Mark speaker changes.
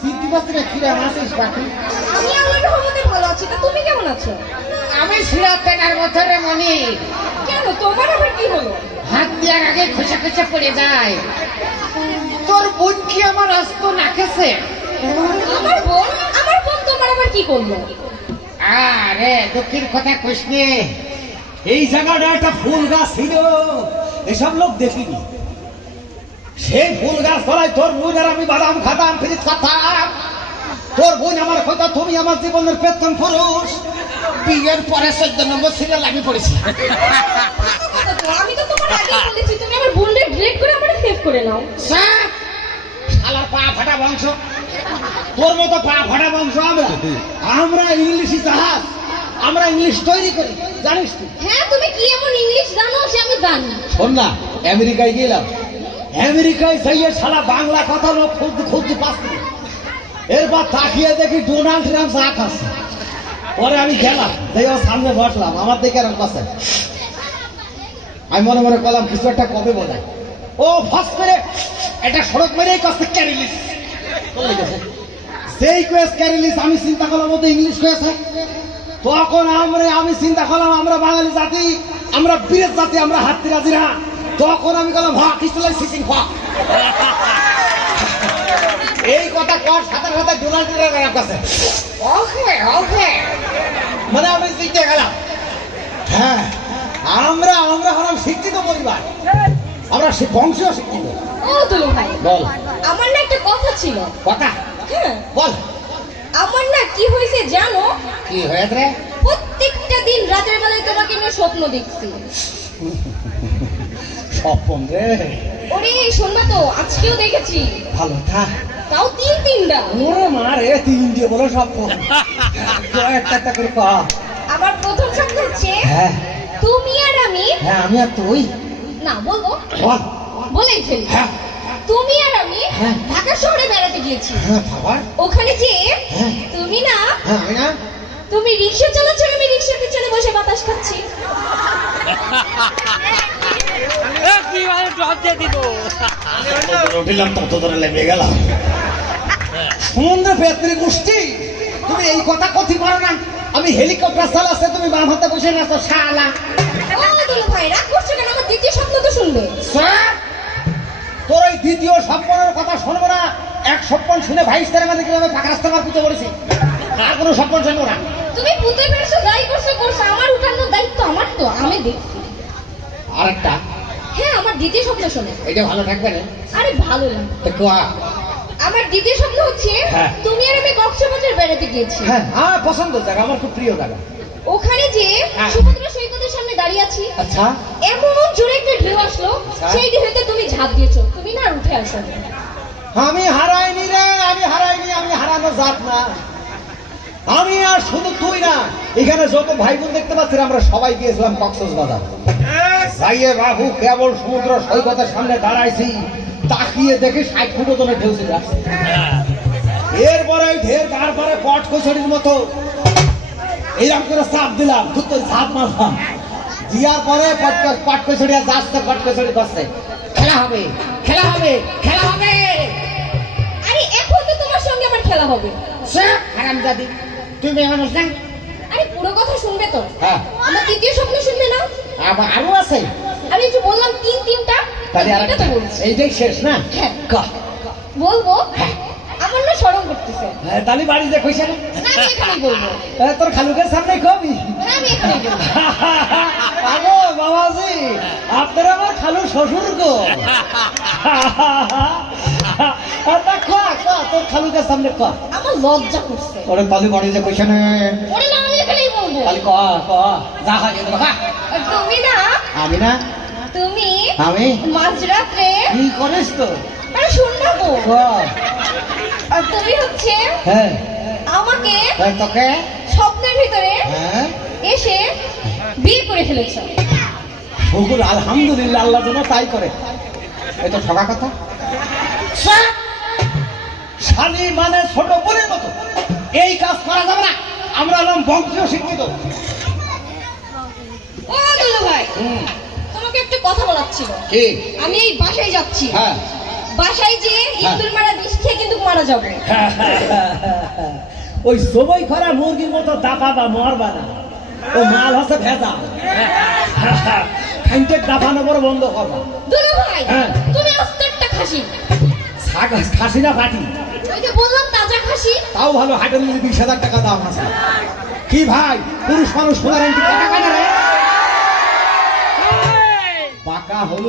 Speaker 1: সিদ্ধি পাত্রে আছিস বাকি।
Speaker 2: আমি আল্লাহর রহমতে ভালো আছি তা তুমি কেমন আছো?
Speaker 1: আমি সিরাত মনি।
Speaker 2: কেন তোমার আবার কি হলো?
Speaker 1: হাত দেওয়ার আগে খোঁচা খোঁচা পড়ে যায়। তোর বোন কি আমার আস্ত নাকেছে?
Speaker 2: আমার বোন? আমার বোন তোমার আবার কি করল?
Speaker 1: আরে দুঃখের কথা কইস এই জায়গাটা একটা ফুল গাছ ছিল। এসব লোক দেখিনি। সেই ফুল গাছ তলায় তোর বোন আর আমি বাদাম খাতাম ফিরিত খাতাম। তোর বোন আমার কথা তুমি আমার জীবনের পেতন পুরুষ। বিয়ের পরে চোদ্দ নম্বর সিরিয়াল আমি পড়েছি।
Speaker 2: আমি তো তোমার আগে বলেছি তুমি আমার ডিলিট করে আমার সেভ করে নাও।
Speaker 1: স্যার শালার পা ফাটা বংশ। তোর মতো পা ফাটা বংশ আমরা আমরা ইংলিশই জাহাজ আমরা ইংলিশ তৈরি করি জানিস তুই?
Speaker 2: হ্যাঁ তুমি কি এমন ইংলিশ জানো সে আমি জানি।
Speaker 1: শোন না আমেরিকায় গেলাম। আমেরিকায় যাইয়ে সারা বাংলা কথা লোক খুলতে পারছি না। এরপর তাকিয়ে দেখি ডোনাল্ড ট্রাম্প খাচ্ছে। পরে আমি গেলাম যাই সামনে বসলাম, আমার দেখে এরকম কাছে আমি মনে মনে করলাম, কিছু একটা কবে বোঝায় ও ফার্স্ট করে এটা সড়ক মেরে কাছে ক্যারিলিস সেই কোয়েস ক্যারিলিস আমি চিন্তা করলাম মতো ইংলিশ কয়েছে তখন আমরা, আমি চিন্তা করলাম, আমরা বাঙালি জাতি, আমরা বীরের জাতি, আমরা হাত্তি তখন আমি বললাম হা কিস্তুলাই সিসিং হা। এই কথা কর সাথে সাথে ডোনাল্ড ট্রাম্পের কাছে ওকে ওকে। মানে আমি শিখতে গেলাম। হ্যাঁ আমরা আমরা হলাম শিক্ষিত পরিবার। আমরা সে- বংশীয় শিক্ষিত।
Speaker 2: ও দুলু ভাই বল। আমার না একটা কথা ছিল। কথা? হ্যাঁ। বল। আমার না কি হয়েছে জানো?
Speaker 1: কি হয়েছে রে?
Speaker 2: প্রত্যেকটা দিন রাতের বেলায় তোমাকে নিয়ে স্বপ্ন দেখছি।
Speaker 1: স্বপন রে।
Speaker 2: ওরে শোনবা তো আজকেও দেখেছি। ভালো থাক। তাও তিন তিনটা।
Speaker 1: ওরে মা রে তিন দিয়ে বলো স্বপন। একটা একটা করে কহ
Speaker 2: আমার প্রথম স্বপ্ন হচ্ছে হ্যাঁ। তুমি আর আমি
Speaker 1: হ্যাঁ আমি আর তুই।
Speaker 2: না বলব। বল। বলেই ফেলি হ্যাঁ। তুমি আর আমি হ্যাঁ। ঢাকা শহরে বেড়াতে গিয়েছি। হ্যাঁ ওখানে যে হ্যাঁ। তুমি না তুমি রিক্সা চালাচ্ছ আমি রিক্সার পিছনে বসে বাতাস খাচ্ছি?
Speaker 1: কীভাবে ড্রপ দিয়ে দিব। উঠিলাম তত ধরে লেগে গেলাম। সমুদ্র পেত্রী গোষ্ঠী তুমি এই কথা কথি পারো না। আমি হেলিকপ্টার চালাচ্ছে তুমি বাম হাতে বসে না শালা।
Speaker 2: ও দুলু ভাই রাগ করছ কেন? আমার দ্বিতীয় স্বপ্ন তো শুনবে
Speaker 1: স্যার তোর ওই দ্বিতীয় স্বপ্নের কথা শুনব না। এক স্বপ্ন শুনে ভাইস তার মধ্যে কীভাবে ফাঁকা রাস্তা মার পুঁতে বলেছি আর কোনো স্বপ্ন শুনব না।
Speaker 2: তুমি পুঁতে পেরেছ যাই করছ করছ। আমার উঠানোর দায়িত্ব আমার তো আমি দেখছি। আরেকটা। হ্যাঁ আমার দ্বিতীয় স্বপ্ন শোনে।
Speaker 1: এটা ভালো থাকবে না। আরে ভালো তো কোয়া?
Speaker 2: আমার দ্বিতীয় স্বপ্ন হচ্ছে হ্যাঁ। তুমি আর আমি কক্সবাজার বেড়াতে গিয়েছি। হ্যাঁ
Speaker 1: আমার পছন্দ জায়গা আমার খুব প্রিয় জায়গা।
Speaker 2: ওখানে যে হ্যাঁ। সমুদ্র সৈকতের সামনে দাঁড়িয়ে আছি আচ্ছা। এমন জোরে একটা ঢেউ আসলো আচ্ছা। সেই ঢেউতে তুমি ঝাঁপ দিয়েছ। তুমি না উঠে আসো
Speaker 1: আমি হারাইনি রে আমি হারাইনি আমি হারানো জাত না। আমি আর শুধু তুই না। এখানে যত ভাই বোন দেখতে পাচ্ছি আমরা সবাই গিয়েছিলাম কক্সবাজার। যাইয়ে বাবু কেবল সমুদ্র সৈকতের সামনে দাঁড়াইছি তাকিয়ে দেখে ষাট ফুট ওজনে ঢেউ ছিল এরপরে ঢের তারপরে কট কচুরির মতো এইরকম করে চাপ দিলাম দুটো ঝাপ মারলাম। দিয়ার পরে পট কচুরিয়া যাচ্ছে পট কচুরি করছে। খেলা হবে খেলা হবে খেলা হবে।
Speaker 2: আরে এখন তো তোমার সঙ্গে আমার খেলা হবে।
Speaker 1: হারাম দাদি তুমি মানুষ না
Speaker 2: পুরো কথা শুনবে তো? হ্যাঁ। আমার তৃতীয় স্বপ্ন শুনবে না?
Speaker 1: আবার আরও আছে।
Speaker 2: আমি যে বললাম তিন তিনটা
Speaker 1: তাহলে আর তো বলছি। এইটাই শেষ না? হ্যাঁ।
Speaker 2: বলব? আমার না সরম করতেছে।
Speaker 1: হ্যাঁ, তাহলে বাড়িতে কইছে না?
Speaker 2: না আমি এখানেই বলব।
Speaker 1: হ্যাঁ, তোর খালুকের সামনে কবি?
Speaker 2: হ্যাঁ আমি এখানেই বলব।
Speaker 1: আগো বাবাজি আপনার আমার খালু শ্বশুর গো। খা তোর খালুকের সামনে খা
Speaker 2: আমার লজ্জা করছে।
Speaker 1: ওরে তাহলে বাড়িতে কইছে না?
Speaker 2: ওরে না আমি বলব।
Speaker 1: তাহলে ক ক যা খা যেতে খা। তুমি না আমি না? তুমি আমি?
Speaker 2: মাঝরাত্রে
Speaker 1: কি করিস তো?
Speaker 2: আরে শোন না গো। আর তুমি হচ্ছে হ্যাঁ। আমাকে হ্যাঁ, তোকে? স্বপ্নের ভিতরে হ্যাঁ। এসে বিয়ে করে ফেলেছো।
Speaker 1: শুকুর আলহামদুলিল্লাহ আল্লাহ যেন তাই করে। এই তো ঠকা কথা। শালি মানে ছোট বোনের মতো। এই কাজ করা যাবে না। আমরা হলাম বংশীয় শিক্ষিত।
Speaker 2: ও দুলু ভাই তোমাকে একটা কথা বলার ছিল। কি? আমি এই বাসায় যাচ্ছি। হ্যাঁ। বাসায় যে ইঁদুর মারা বিষ খেয়ে কিন্তু মারা যাবে।
Speaker 1: ওই সবাই খরা মুরগির মতো দাপাবা মরবা না। ও মাল হচ্ছে ভেজা। খাইতে দাপানো বড় বন্ধ করবা।
Speaker 2: দুলু ভাই হ্যাঁ। তুমি আস্ত একটা খাসি
Speaker 1: খাসি না ফাটি
Speaker 2: ওই যে বললাম তাজা খাসি।
Speaker 1: তাও ভালো হাটের মধ্যে বিশ হাজার টাকা দাম আছে। কি ভাই পুরুষ মানুষ সোনার আংটি টাকা কাটা রে। বাঁকা হলুদ।